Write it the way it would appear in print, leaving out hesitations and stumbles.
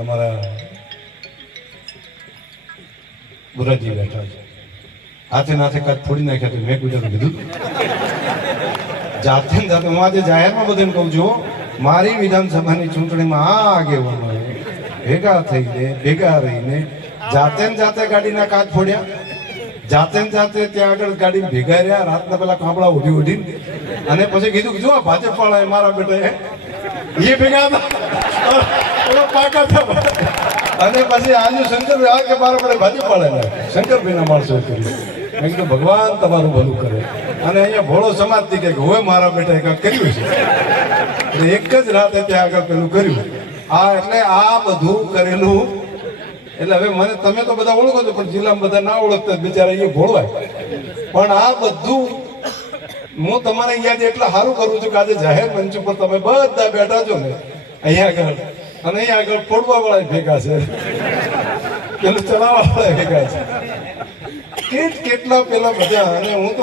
અમારા બુરાજી બેઠા છે, હાથે નાથે કાચ ફોડી નાખ્યા. તો મેં કીધું જાતે ને જાતે હું આજે જાહેરમાં બધાને કહું છું, મારી વિધાનસભાની ચૂંટણીમાં આ આગેવાનોએ ભેગા થઈને ભેગા રહીને જાતે ને જાતે ગાડીના કાચ ફોડ્યા, જાતે ને જાતે ત્યાં આગળ ગાડી ભેગા રહ્યા, રાતના પેલા કાપડા ઉઠી ઉઠીને, અને પછી કીધું કે જો આ ભાજપ વાળા મારા બેટા એ ભેગા હતા પાકા થયા. અને પછી આજે શંકરભાઈ આ કે મારા પડે ભાજપ વાળા શંકરભાઈના માણસો કર્યું. મેં કીધું ભગવાન તમારું ભલું કરે. અને અહીંયા ભોળો સમાજ થી કે હવે મારા બેટા કંઈક કર્યું છે, એટલે એક જ રાતે ત્યાં આગળ પેલું કર્યું. આ એટલે આ બધું કરેલું. એટલે હવે મને તમે તો બધા ઓળખો છો, પણ જિલ્લામાં બધા ના ઓળખતા બિચારા એ ભોળવાય. પણ આ બધું હું તમારે અહીંયા એટલા સારું કરું છું કે આજે જાહેર મંચ ઉપર તમે બધા બેઠા છો ને અહીંયા આગળ, અને અહીંયા આગળ ફોડવા વાળા ભેગા છે, પેલું ચલાવવા વાળા ભેગા છે, કેટલા પેલા બધા. અને હું તો